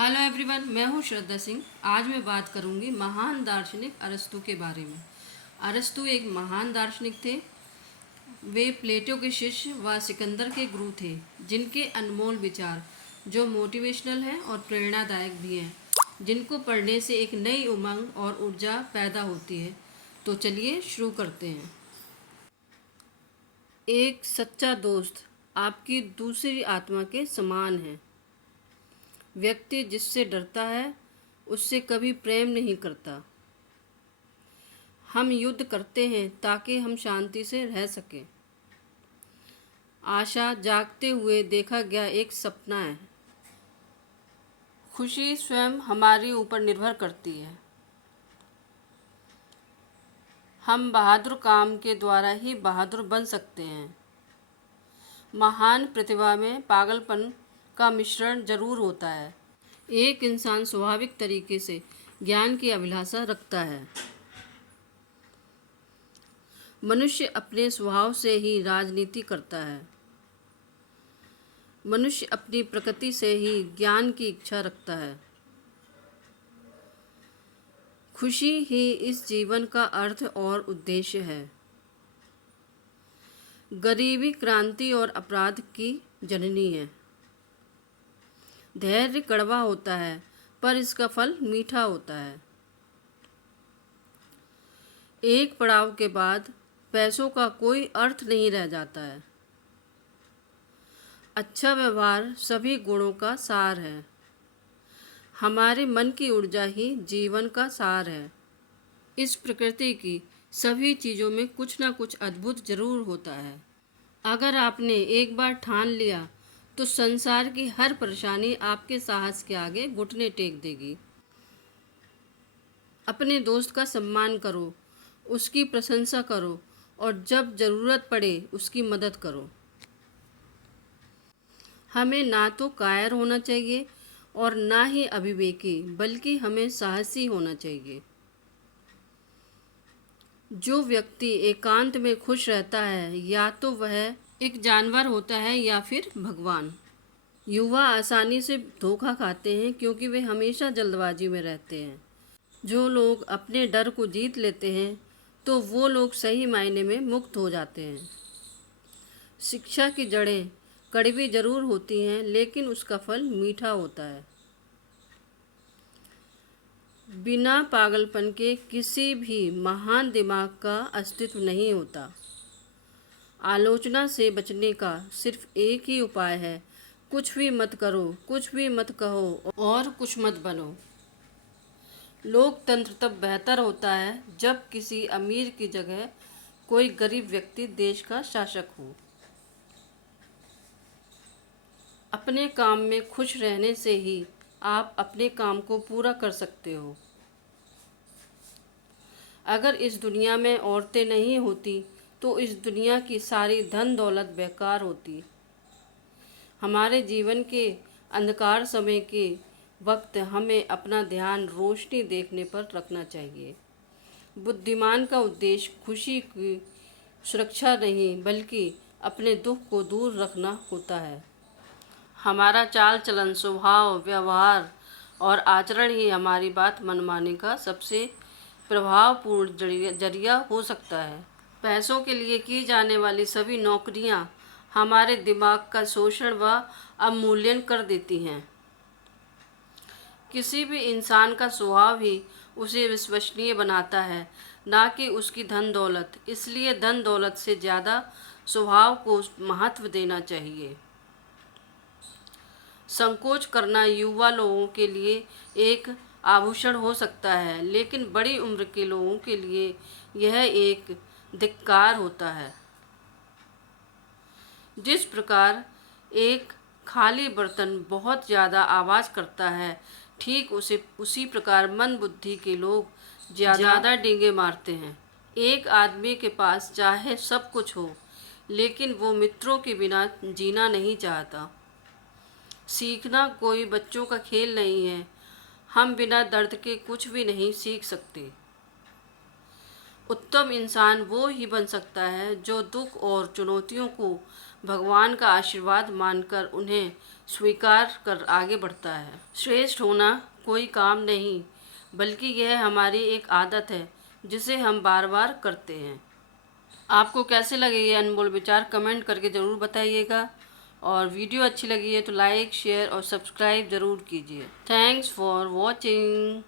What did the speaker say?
Hello everyone, मैं हूँ श्रद्धा सिंह। आज मैं बात करूँगी महान दार्शनिक अरस्तू के बारे में। अरस्तू एक महान दार्शनिक थे। वे प्लेटो के शिष्य व सिकंदर के गुरु थे, जिनके अनमोल विचार जो मोटिवेशनल हैं और प्रेरणादायक भी हैं, जिनको पढ़ने से एक नई उमंग और ऊर्जा पैदा होती है। तो चलिए शुरू करते हैं। एक सच्चा दोस्त आपकी दूसरी आत्मा के समान है। व्यक्ति जिससे डरता है उससे कभी प्रेम नहीं करता। हम युद्ध करते हैं ताकि हम शांति से रह सकें। आशा जागते हुए देखा गया एक सपना है। खुशी स्वयं हमारी ऊपर निर्भर करती है। हम बहादुर काम के द्वारा ही बहादुर बन सकते हैं। महान प्रतिभा में पागलपन का मिश्रण जरूर होता है। एक इंसान स्वाभाविक तरीके से ज्ञान की अभिलाषा रखता है। मनुष्य अपने स्वभाव से ही राजनीति करता है। मनुष्य अपनी प्रकृति से ही ज्ञान की इच्छा रखता है। खुशी ही इस जीवन का अर्थ और उद्देश्य है। गरीबी क्रांति और अपराध की जननी है। धैर्य कड़वा होता है पर इसका फल मीठा होता है। एक पड़ाव के बाद पैसों का कोई अर्थ नहीं रह जाता है। अच्छा व्यवहार सभी गुणों का सार है। हमारे मन की ऊर्जा ही जीवन का सार है। इस प्रकृति की सभी चीज़ों में कुछ ना कुछ अद्भुत जरूर होता है। अगर आपने एक बार ठान लिया तो संसार की हर परेशानी आपके साहस के आगे घुटने टेक देगी। अपने दोस्त का सम्मान करो, उसकी प्रशंसा करो और जब ज़रूरत पड़े उसकी मदद करो। हमें ना तो कायर होना चाहिए और ना ही अविवेकी, बल्कि हमें साहसी होना चाहिए। जो व्यक्ति एकांत में खुश रहता है या तो वह एक जानवर होता है या फिर भगवान। युवा आसानी से धोखा खाते हैं क्योंकि वे हमेशा जल्दबाजी में रहते हैं। जो लोग अपने डर को जीत लेते हैं तो वो लोग सही मायने में मुक्त हो जाते हैं। शिक्षा की जड़ें कड़वी जरूर होती हैं, लेकिन उसका फल मीठा होता है। बिना पागलपन के किसी भी महान दिमाग का अस्तित्व नहीं होता। आलोचना से बचने का सिर्फ एक ही उपाय है, कुछ भी मत करो, कुछ भी मत कहो और कुछ मत बनो। लोकतंत्र तब बेहतर होता है जब किसी अमीर की जगह कोई गरीब व्यक्ति देश का शासक हो। अपने काम में खुश रहने से ही आप अपने काम को पूरा कर सकते हो। अगर इस दुनिया में औरतें नहीं होती तो इस दुनिया की सारी धन दौलत बेकार होती। हमारे जीवन के अंधकार समय के वक्त हमें अपना ध्यान रोशनी देखने पर रखना चाहिए। बुद्धिमान का उद्देश्य खुशी की सुरक्षा नहीं, बल्कि अपने दुख को दूर रखना होता है। हमारा चाल चलन, स्वभाव, व्यवहार और आचरण ही हमारी बात मनवाने का सबसे प्रभावपूर्ण जरिया हो सकता है। पैसों के लिए की जाने वाली सभी नौकरियां हमारे दिमाग का शोषण व अवमूल्यन कर देती हैं। किसी भी इंसान का स्वभाव ही उसे विश्वसनीय बनाता है, ना कि उसकी धन दौलत। इसलिए धन दौलत से ज़्यादा स्वभाव को महत्व देना चाहिए। संकोच करना युवा लोगों के लिए एक आभूषण हो सकता है, लेकिन बड़ी उम्र के लोगों के लिए यह एक धिक्कार होता है। जिस प्रकार एक खाली बर्तन बहुत ज़्यादा आवाज़ करता है, ठीक उसी प्रकार मंद बुद्धि के लोग ज़्यादा डींगे मारते हैं। एक आदमी के पास चाहे सब कुछ हो, लेकिन वो मित्रों के बिना जीना नहीं चाहता। सीखना कोई बच्चों का खेल नहीं है। हम बिना दर्द के कुछ भी नहीं सीख सकते। उत्तम इंसान वो ही बन सकता है जो दुख और चुनौतियों को भगवान का आशीर्वाद मानकर उन्हें स्वीकार कर आगे बढ़ता है। श्रेष्ठ होना कोई काम नहीं, बल्कि यह हमारी एक आदत है जिसे हम बार बार करते हैं। आपको कैसे लगे ये अनमोल विचार कमेंट करके ज़रूर बताइएगा, और वीडियो अच्छी लगी है तो लाइक, शेयर और सब्सक्राइब ज़रूर कीजिए। Thanks for watching.